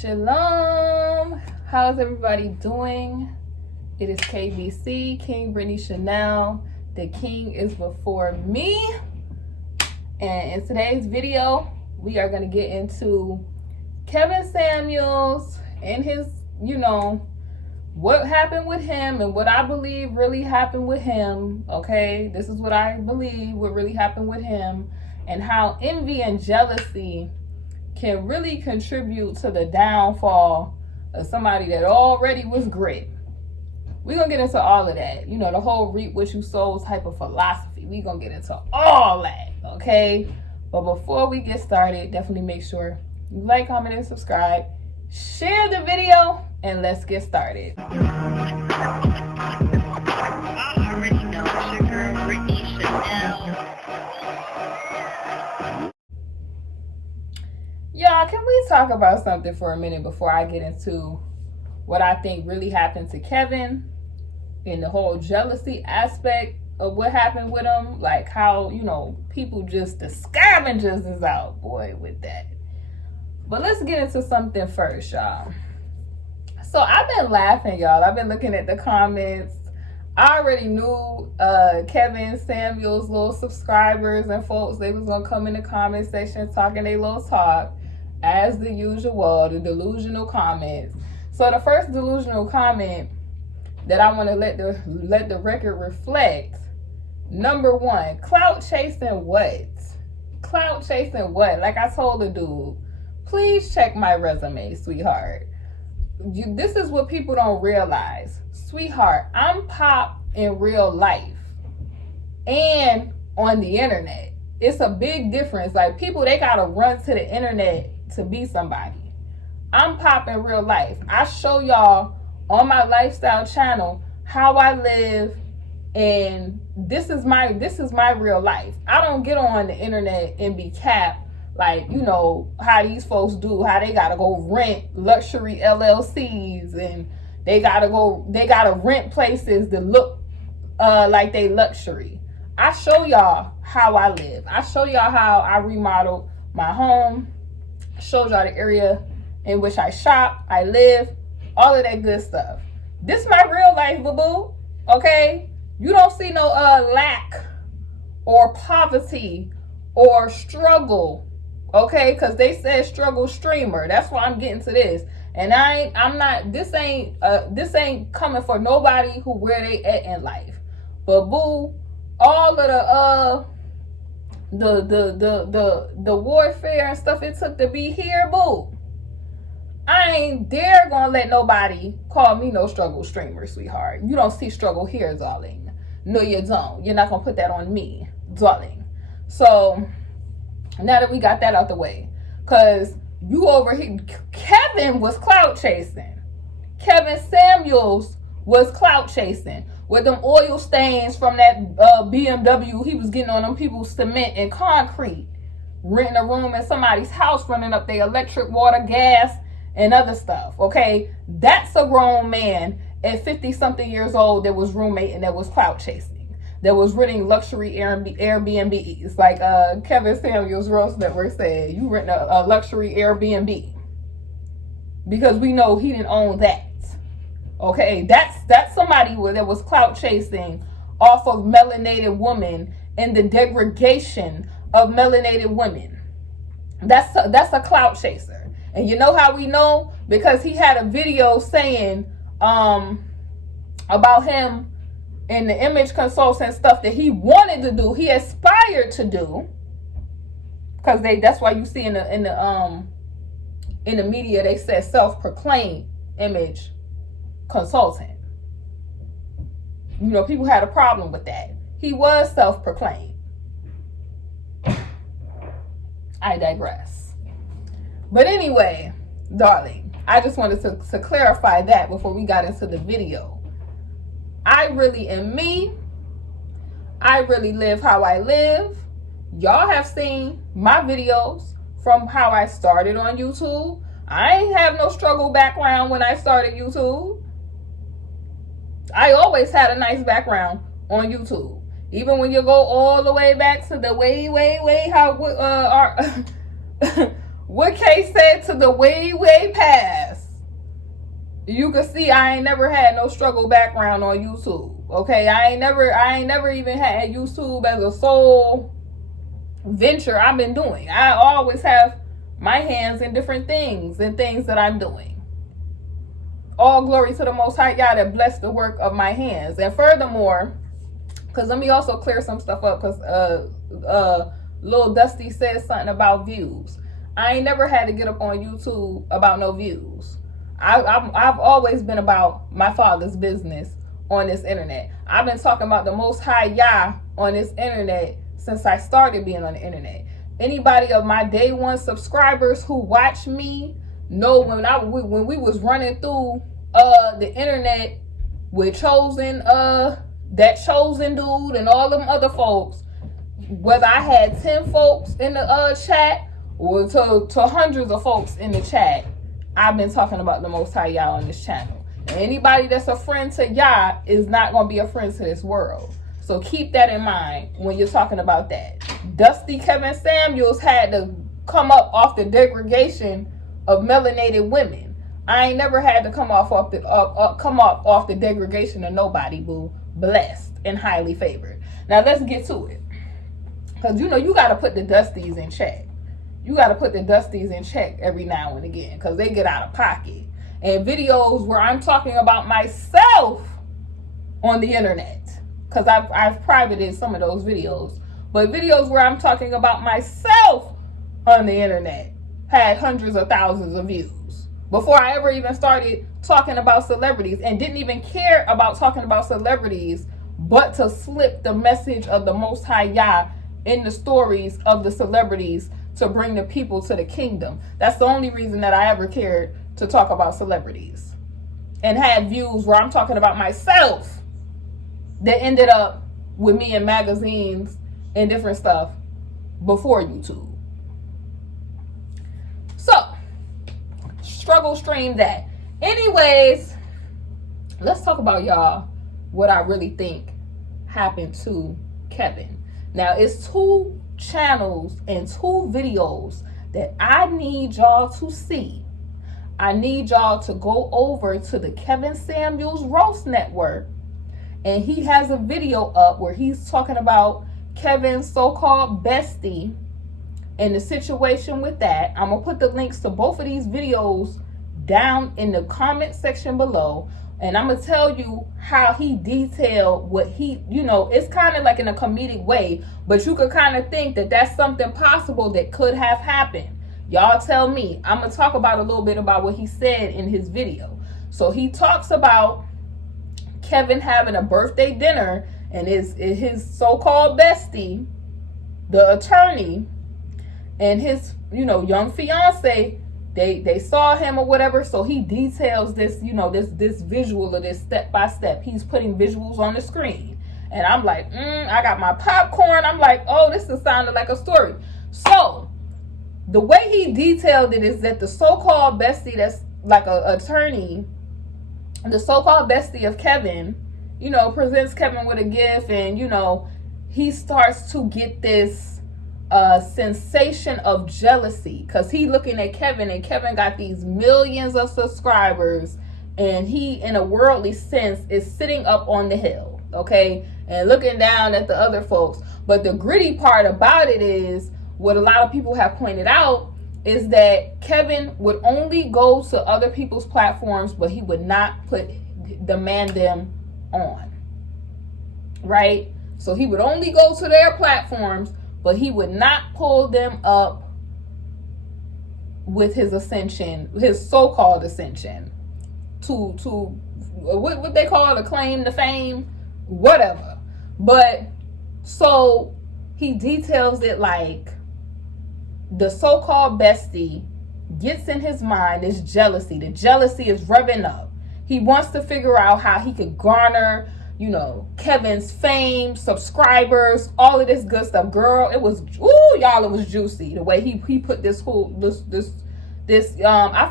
Shalom. How's everybody doing? It is KBC, King BritneyChanel. The king is before me. And in today's video, we are going to get into Kevin Samuels and his, what happened with him and what I believe really happened with him. Okay, this is what I believe what really happened with him, and how envy and jealousy can really contribute to the downfall of somebody that already was great. We're going to get into all of that. The whole reap what you sow type of philosophy. We're going to get into all that, okay? But before we get started, definitely make sure you like, comment, and subscribe. Share the video, and let's get started. I already know it's your girl, Britney Chanel. Y'all, can we talk about something for a minute before I get into what I think really happened to Kevin and the whole jealousy aspect of what happened with him? Like how, people just, the scavengers is out, boy, with that. But let's get into something first, y'all. So I've been laughing, y'all. I've been looking at the comments. I already knew Kevin Samuels' little subscribers and folks, they was going to come in the comment section talking their little talk. As the usual, the delusional comments. So the first delusional comment that I want to let the record reflect. Number one, clout chasing what? Clout chasing what? Like I told the dude, please check my resume, sweetheart. This is what people don't realize. Sweetheart, I'm pop in real life and on the internet. It's a big difference. Like people, they got to run to the internet to be somebody. I'm pop in real life. I show y'all on my lifestyle channel how I live, and this is my real life. I don't get on the internet and be capped like, how these folks do, how they gotta go rent luxury LLCs and they gotta rent places that look like they luxury. I show y'all how I live. I show y'all how I remodeled my home. Showed y'all the area in which I shop, I live, all of that good stuff. This is my real life, boo-boo, okay? You don't see no lack or poverty or struggle, okay? Because they said struggle streamer. That's why I'm getting to this. And this ain't coming for nobody who where they at in life. But boo, all of the warfare and stuff it took to be here, boo. I ain't dare gonna let nobody call me no struggle streamer, sweetheart. You don't see struggle here, darling. No, you don't. You're not gonna put that on me, darling. So now that we got that out the way, cause you over here, Kevin was clout chasing. Kevin Samuels was clout chasing with them oil stains from that BMW he was getting on them people's cement and concrete, renting a room in somebody's house, running up their electric, water, gas, and other stuff. Okay, that's a grown man at 50-something years old that was roommating, that was clout chasing, that was renting luxury Airbnbs. Like Kevin Samuels Roast Network said, you rent a luxury Airbnb, because we know he didn't own that. Okay, that's somebody that was clout chasing off of melanated women and the degradation of melanated women. That's a clout chaser. And you know how we know? Because he had a video saying about him and the image consultant stuff that he wanted to do, he aspired to do. Because that's why you see in the media they said self-proclaimed image consultant. People had a problem with that. He was self-proclaimed. I digress. But anyway, darling, I just wanted to clarify that before we got into the video. I really am me. I really live how I live. Y'all have seen my videos from how I started on YouTube. I ain't have no struggle background when I started YouTube. I always had a nice background on YouTube. Even when you go all the way back to the way how what Kay said to the way past. You can see I ain't never had no struggle background on YouTube. Okay, I ain't never even had YouTube as a sole venture I've been doing. I always have my hands in different things and things that I'm doing. All glory to the Most High God that blessed the work of my hands. And furthermore, because let me also clear some stuff up, because Lil Dusty says something about views. I ain't never had to get up on YouTube about no views. I've always been about my Father's business on this internet. I've been talking about the Most High Yah on this internet since I started being on the internet. Anybody of my day one subscribers who watch me know when we was running through the internet with Chosen, that Chosen dude and all them other folks, whether I had 10 folks in the chat or to hundreds of folks in the chat, I've been talking about the Most High Yah on this channel. And anybody that's a friend to Yah is not going to be a friend to this world. So keep that in mind when you're talking about that. Dusty Kevin Samuels had to come up off the degradation of melanated women. I ain't never had to come up off the degradation of nobody, boo. Blessed and highly favored. Now let's get to it. Because you got to put the Dusties in check. You got to put the Dusties in check every now and again, because they get out of pocket. And videos where I'm talking about myself on the internet, because I've privated some of those videos, but videos where I'm talking about myself on the internet had hundreds of thousands of views before I ever even started talking about celebrities, and didn't even care about talking about celebrities but to slip the message of the Most High Yah in the stories of the celebrities to bring the people to the kingdom. That's the only reason that I ever cared to talk about celebrities, and had views where I'm talking about myself that ended up with me in magazines and different stuff before YouTube. So, struggle stream that. Anyways, let's talk about, y'all, what I really think happened to Kevin. Now, it's 2 channels and 2 videos that I need y'all to see. I need y'all to go over to the Kevin Samuels Roast Network, and he has a video up where he's talking about Kevin's so-called bestie and the situation with that. I'm going to put the links to both of these videos down in the comment section below. And I'm going to tell you how he detailed what he, it's kind of like in a comedic way, but you could kind of think that that's something possible that could have happened. Y'all tell me. I'm going to talk about a little bit about what he said in his video. So he talks about Kevin having a birthday dinner, and his so-called bestie, the attorney, and his, young fiance, they saw him or whatever. So he details this, this visual of this step by step. He's putting visuals on the screen, and I'm like, I got my popcorn. I'm like, oh, this is sounding like a story. So the way he detailed it is that the so-called bestie, that's like an attorney, the so-called bestie of Kevin, presents Kevin with a gift, and he starts to get this sensation of jealousy, because he looking at Kevin, and Kevin got these millions of subscribers, and he, in a worldly sense, is sitting up on the hill, okay, and looking down at the other folks. But the gritty part about it is, what a lot of people have pointed out, is that Kevin would only go to other people's platforms, but he would not demand them on, right? So he would only go to their platforms, but he would not pull them up with his ascension, his so-called ascension, to what they call the claim to fame, whatever. But so he details it like the so-called bestie gets in his mind this jealousy. The jealousy is revving up. He wants to figure out how he could garner, Kevin's fame, subscribers, all of this good stuff. Girl, it was, y'all, it was juicy. The way he put this whole, I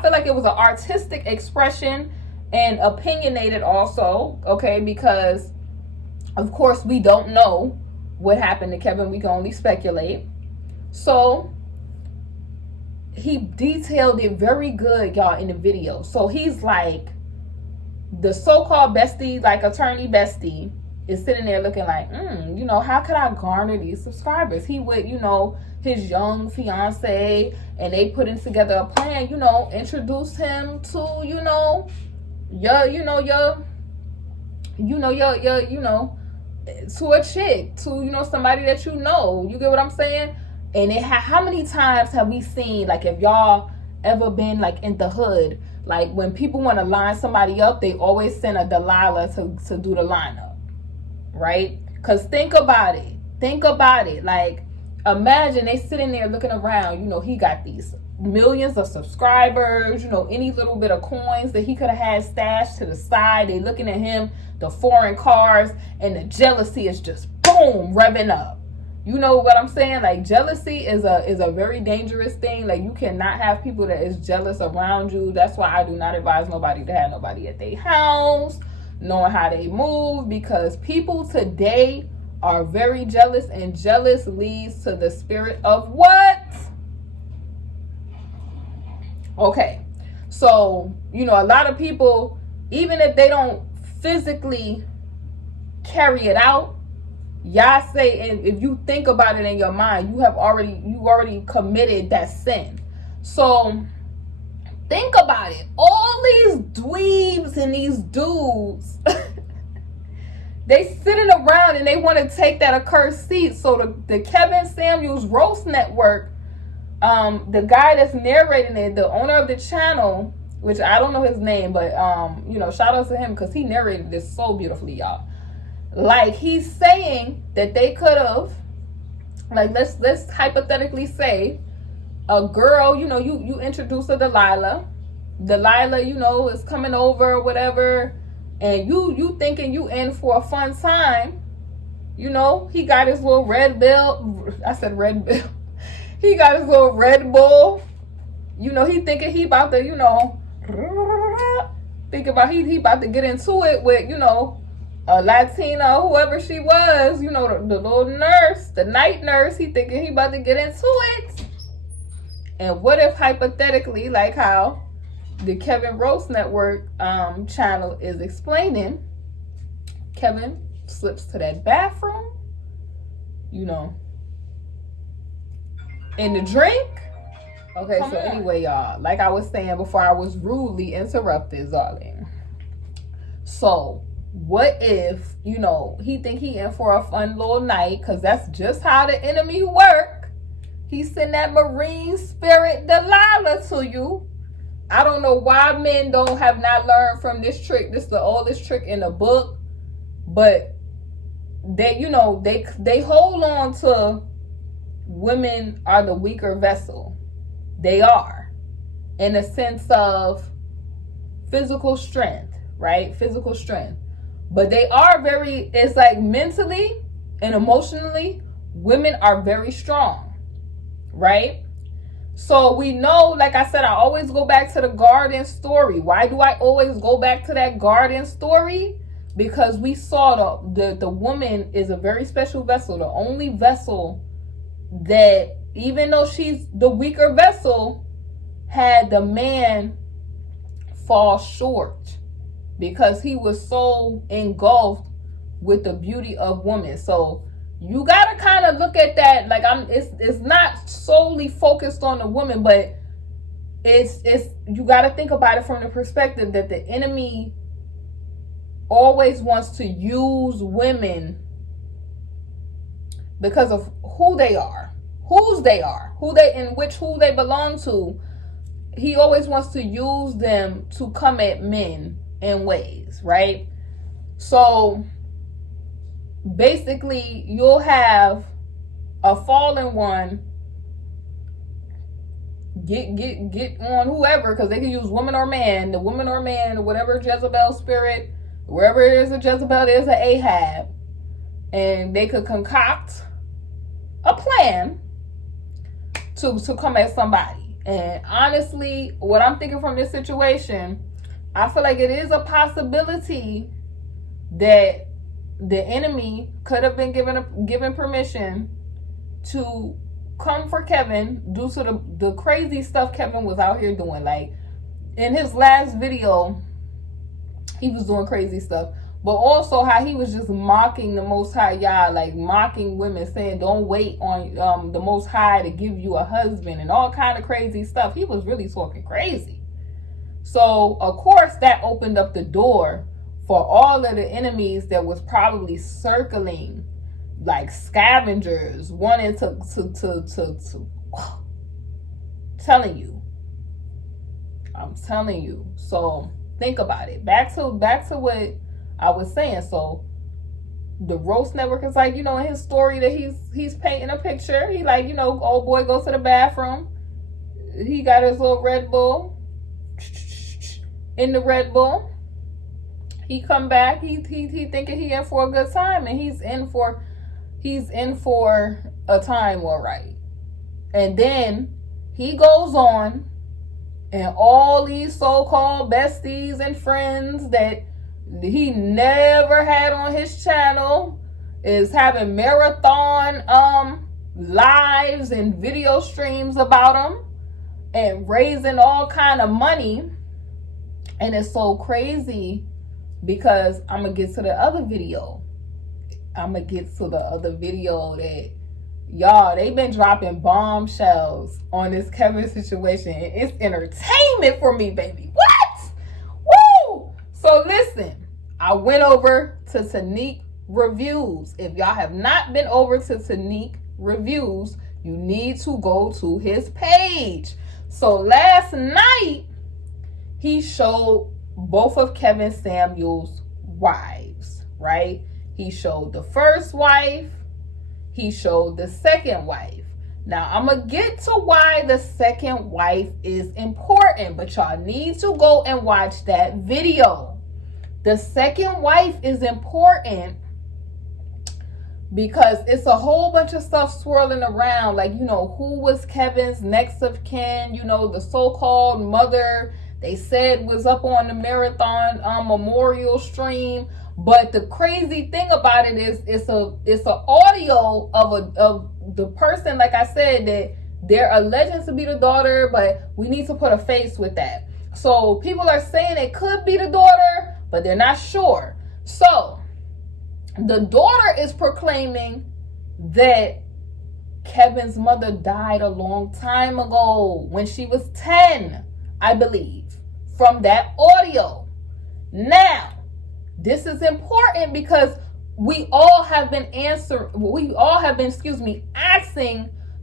feel like it was an artistic expression and opinionated also, okay, because of course we don't know what happened to Kevin. We can only speculate. So he detailed it very good, y'all, in the video. So he's like, the so-called bestie, like attorney bestie, is sitting there looking like, you know, how could I garner these subscribers? He with, you know, his young fiance, and they putting together a plan, you know, introduce him to, you know, to a chick, to, you know, somebody that you know. You get what I'm saying? And how many times have we seen, like, if y'all ever been like in the hood, like when people want to line somebody up, they always send a Delilah to do the lineup, right? Because think about it. Like, imagine they sitting there looking around, you know, he got these millions of subscribers, you know, any little bit of coins that he could have had stashed to the side. They looking at him, the foreign cars, and the jealousy is just boom, revving up. You know what I'm saying? Like, jealousy is a very dangerous thing. Like, you cannot have people that is jealous around you. That's why I do not advise nobody to have nobody at their house, knowing how they move, because people today are very jealous, and jealous leads to the spirit of what? Okay, so, you know, a lot of people, even if they don't physically carry it out, y'all say, and if you think about it in your mind, you already committed that sin. So think about it. All these dweebs and these dudes, they sitting around and they want to take that accursed seat. So the Kevin Samuels Roast Network, the guy that's narrating it, the owner of the channel, which I don't know his name, but you know, shout out to him because he narrated this so beautifully, y'all. Like, he's saying that they could have, like, let's hypothetically say a girl, you know, you introduce a Delilah, you know, is coming over or whatever, and you thinking you in for a fun time. You know, he got his little Red Bull. I said Red Bull. He got his little Red Bull. You know, he thinking he about to, you know, he about to get into it with, you know, a Latina, whoever she was, you know, the little nurse, the night nurse. He thinking he about to get into it. And what if, hypothetically, like how the Kevin Roast Network channel is explaining, Kevin slips to that bathroom, you know, in the drink. Okay, so anyway, y'all, like I was saying before I was rudely interrupted, darling. So what if, you know, he think he in for a fun little night, because that's just how the enemy work. He send that marine spirit Delilah to you. I don't know why men have not learned from this trick. This is the oldest trick in the book, but they, you know, they hold on to women are the weaker vessel. They are, in a sense of physical strength, right? Physical strength. But they are very, it's like mentally and emotionally, women are very strong, right? So we know, like I said, I always go back to the garden story. Why do I always go back to that garden story? Because we saw the woman is a very special vessel. The only vessel that, even though she's the weaker vessel, had the man fall short, because he was so engulfed with the beauty of woman. So you gotta kind of look at that. Like, it's not solely focused on the woman, but it's you gotta think about it from the perspective that the enemy always wants to use women because of who they are, who they belong to. He always wants to use them to come at men in ways, right? So basically, you'll have a fallen one get on whoever, because they can use woman or man, whatever Jezebel spirit, wherever there's a Jezebel, there's an Ahab, and they could concoct a plan to come at somebody. And honestly, what I'm thinking from this situation, I feel like it is a possibility that the enemy could have been given permission to come for Kevin due to the crazy stuff Kevin was out here doing. Like, in his last video, he was doing crazy stuff. But also how he was just mocking the Most High Yah, like mocking women, saying don't wait on the Most High to give you a husband and all kind of crazy stuff. He was really talking crazy. So, of course, that opened up the door for all of the enemies that was probably circling, like scavengers, wanting to telling you. I'm telling you. So, think about it. Back to what I was saying. So the roast network is like, in his story that he's painting a picture. He like, old boy goes to the bathroom. He got his little Red Bull. In the Red Bull, he come back. He thinking he in for a good time, and he's in for a time, all right. And then he goes on, and all these so-called besties and friends that he never had on his channel is having marathon lives and video streams about him and raising all kind of money. And it's so crazy because I'm gonna get to the other video. That y'all, they've been dropping bombshells on this Kevin situation. It's entertainment for me, baby. What? Woo! So listen, I went over to Tanique Reviews. If y'all have not been over to Tanique Reviews, you need to go to his page. So last night, he showed both of Kevin Samuel's wives, right? He showed the first wife. He showed the second wife. Now, I'm going to get to why the second wife is important, but y'all need to go and watch that video. The second wife is important because it's a whole bunch of stuff swirling around. Like, who was Kevin's next of kin? The so-called mother they said was up on the marathon memorial stream. But the crazy thing about it is it's a audio of the person, like I said, that they're alleged to be the daughter, but we need to put a face with that. So people are saying it could be the daughter, but they're not sure. So the daughter is proclaiming that Kevin's mother died a long time ago when she was 10, I believe, from that audio. Now, this is important because we all have been asking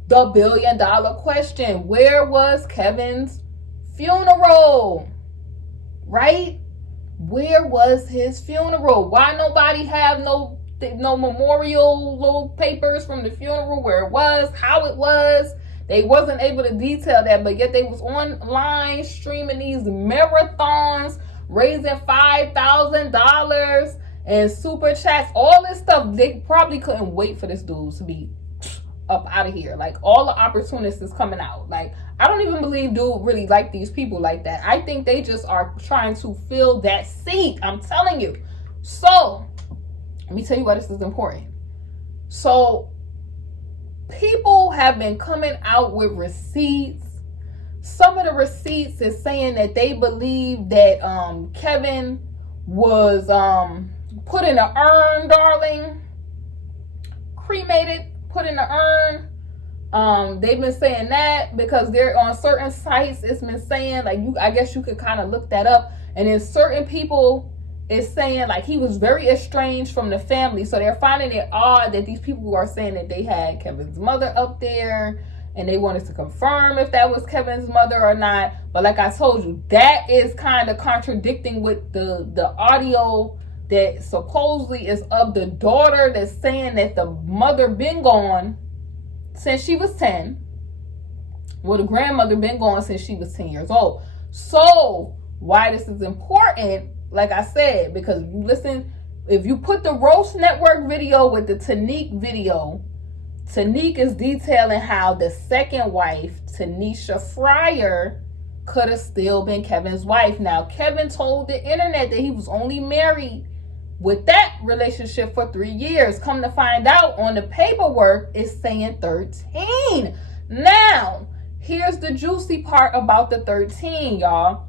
the $1 billion question. Where was Kevin's funeral? Right? Where was his funeral? Why nobody have no memorial little papers from the funeral, where it was, how it was? They wasn't able to detail that, but yet they was online streaming these marathons, raising $5,000 and super chats, all this stuff. They probably couldn't wait for this dude to be up out of here. Like, all the opportunists is coming out. Like, I don't even believe dude really like these people like that. I think they just are trying to fill that seat. I'm telling you. So, let me tell you why this is important. So, people have been coming out with receipts. Some of the receipts is saying that they believe that Kevin was put in an urn, darling. Cremated, put in an urn. They've been saying that because they're on certain sites. It's been saying, like, I guess you could kind of look that up. And then certain people is saying, like, he was very estranged from the family. So they're finding it odd that these people are saying that they had Kevin's mother up there and they wanted to confirm if that was Kevin's mother or not. But like I told you, that is kind of contradicting with the audio that supposedly is of the daughter that's saying that the mother been gone since she was 10. Well, the grandmother been gone since she was 10 years old. So why this is important, like I said, because you listen, if you put the Roast Network video with the Tanique video, Tanique is detailing how the second wife, Tanisha Fryer, could have still been Kevin's wife. Now, Kevin told the internet that he was only married with that relationship for 3 years. Come to find out, on the paperwork, it's saying 13. Now, here's the juicy part about the 13, y'all.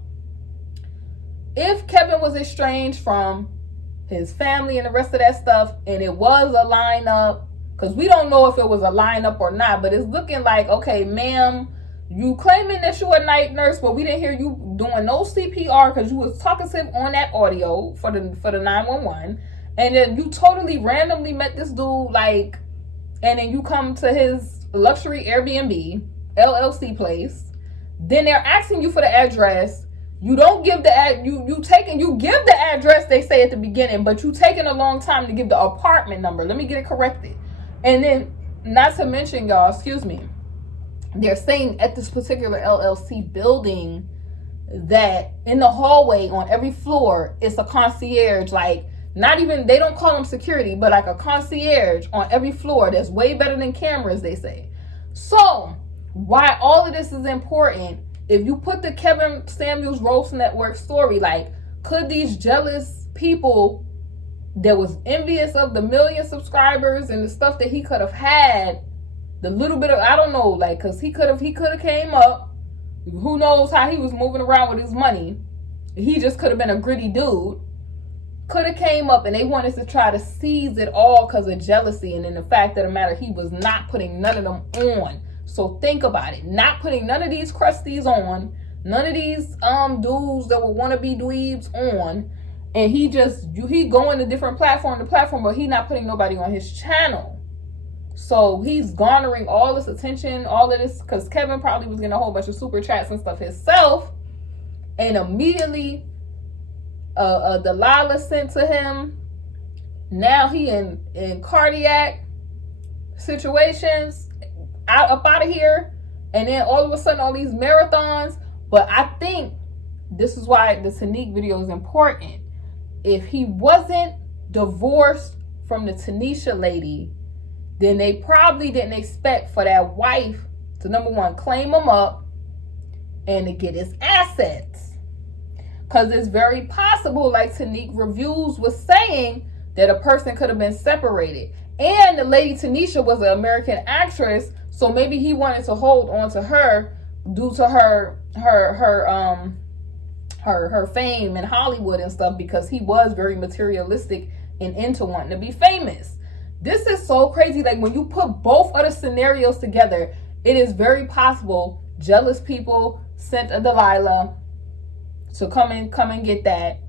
If Kevin was estranged from his family and the rest of that stuff, and it was a lineup, because we don't know if it was a lineup or not, but it's looking like, okay, ma'am, you claiming that you a night nurse, but we didn't hear you doing no CPR because you was talkative on that audio for the 911, and then you totally randomly met this dude, like, and then you come to his luxury Airbnb LLC place. Then they're asking you for the address. You don't give the you give the address they say at the beginning, but you taking a long time to give the apartment number. Let me get it corrected. And then, not to mention, y'all, excuse me, they're saying at this particular LLC building that in the hallway on every floor it's a concierge, like, not even, they don't call them security, but like a concierge on every floor. That's way better than cameras, they say. So why all of this is important, if you put the Kevin Samuels Roast Network story, like, could these jealous people that was envious of the 1 million subscribers and the stuff that he could have had, the little bit of, I don't know, like, because he could have came up, who knows how he was moving around with his money, he just could have been a gritty dude, could have came up, and they wanted to try to seize it all because of jealousy. And then the fact of the matter, he was not putting none of them on. So think about it, not putting none of these crusties on, none of these dudes that would want to be dweebs on, and he going to different platform to platform, but he not putting nobody on his channel. So he's garnering all this attention, all of this, because Kevin probably was getting a whole bunch of super chats and stuff himself, and immediately Delilah sent to him. Now he in cardiac situations, up out of here, and then all of a sudden all these marathons. But I think this is why the Tanique video is important. If he wasn't divorced from the Tanisha lady, then they probably didn't expect for that wife to, number one, claim him up and to get his assets. Because it's very possible, like Tanique Reviews was saying, that a person could have been separated. And the lady Tanisha was an American actress, so maybe he wanted to hold on to her due to her fame in Hollywood and stuff, because he was very materialistic and into wanting to be famous. This is so crazy. Like, when you put both of the scenarios together, it is very possible jealous people sent a Delilah to come and get that.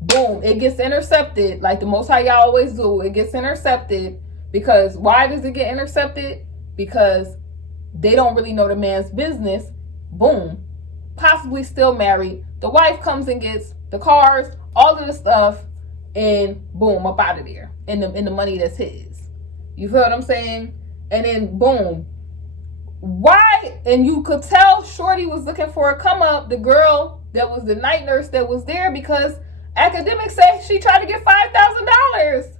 Boom, it gets intercepted, like the Most High y'all always do. It gets intercepted because, why does it get intercepted? Because they don't really know the man's business. Boom, possibly still married. The wife comes and gets the cars, all of the stuff, and boom, up out of there. In the money that's his. You feel what I'm saying? And then boom. Why? And you could tell Shorty was looking for a come up, the girl that was the night nurse that was there, because academics say she tried to get $5,000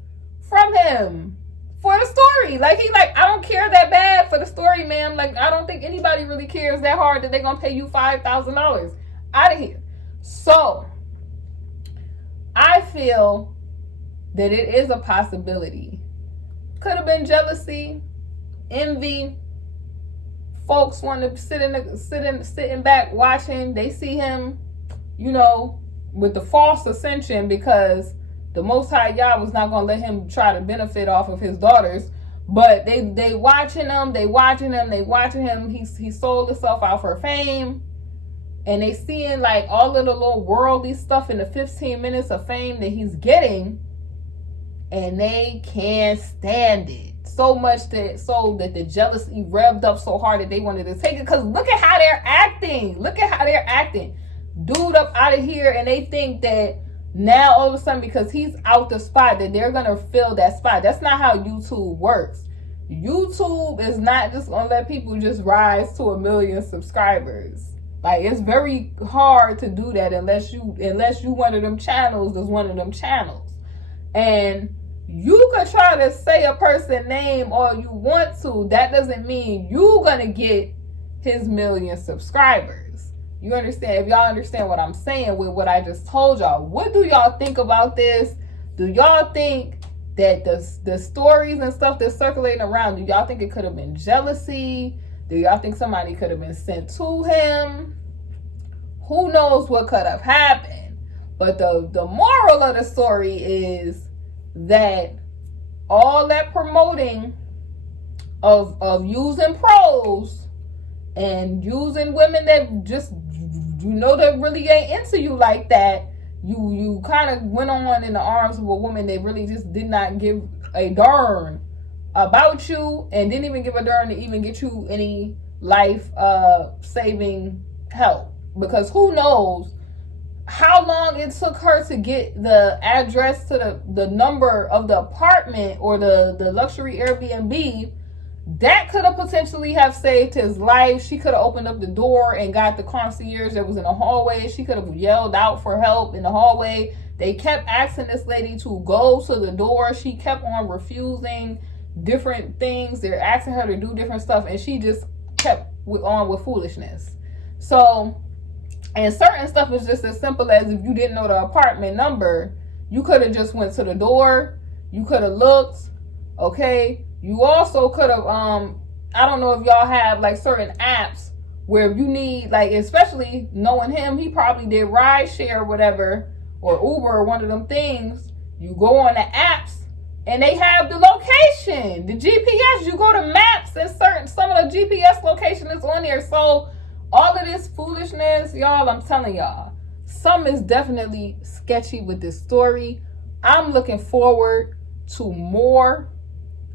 from him for the story. Like, he like, I don't care that bad for the story, ma'am. Like, I don't think anybody really cares that hard that they're gonna pay you $5,000. Out of here. So I feel that it is a possibility. Could have been jealousy, envy. Folks want to sitting back watching. They see him, you know, with the false ascension, because the Most High Yah was not going to let him try to benefit off of his daughters. But they watching him. He sold himself out for fame. And they seeing like all of the little worldly stuff in the 15 minutes of fame that he's getting. And they can't stand it so much that the jealousy revved up so hard that they wanted to take it. Because look at how they're acting. Dude up out of here, and they think that now all of a sudden, because he's out the spot, that they're gonna fill that spot. That's not how YouTube works. YouTube is not just gonna let people just rise to 1 million subscribers. Like, it's very hard to do that unless you one of them channels that's one of them channels. And you could try to say a person's name all you want to. That doesn't mean you're gonna get his 1 million subscribers. You understand? If y'all understand what I'm saying with what I just told y'all. What do y'all think about this? Do y'all think that the stories and stuff that's circulating around, do y'all think it could have been jealousy? Do y'all think somebody could have been sent to him? Who knows what could have happened? But the moral of the story is that all that promoting of using pros and using women that just, that really ain't into you like that, you kind of went on in the arms of a woman that really just did not give a darn about you and didn't even give a darn to even get you any life saving help. Because who knows how long it took her to get the address to the number of the apartment or the luxury Airbnb. That could have potentially have saved his life. She could have opened up the door and got the concierge that was in the hallway. She could have yelled out for help in the hallway. They kept asking this lady to go to the door. She kept on refusing different things. They're asking her to do different stuff, and she just kept on with foolishness. So, and certain stuff is just as simple as if you didn't know the apartment number, you could have just went to the door. You could have looked, okay? You also could have, I don't know if y'all have like certain apps where you need, like, especially knowing him, he probably did rideshare or whatever, or Uber or one of them things. You go on the apps and they have the location, the GPS. You go to maps and some of the GPS location is on there. So all of this foolishness, y'all, I'm telling y'all, some is definitely sketchy with this story. I'm looking forward to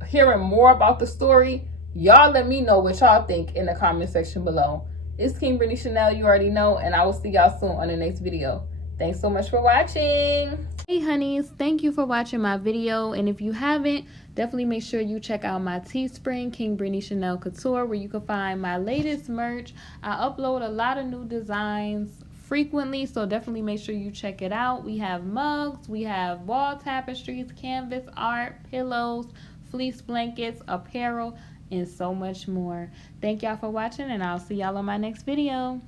hearing more about the story. Y'all let me know what y'all think in the comment section below. It's KingBritneyChanel, you already know, and I will see y'all soon on the next video. Thanks so much for watching. Hey honeys, thank you for watching my video, and if you haven't, definitely make sure you check out my Teespring, KingBritneyChanel Couture, where you can find my latest merch. I upload a lot of new designs frequently, so definitely make sure you check it out. We have mugs, we have wall tapestries, canvas art, pillows, fleece blankets, apparel, and so much more. Thank y'all for watching, and I'll see y'all on my next video.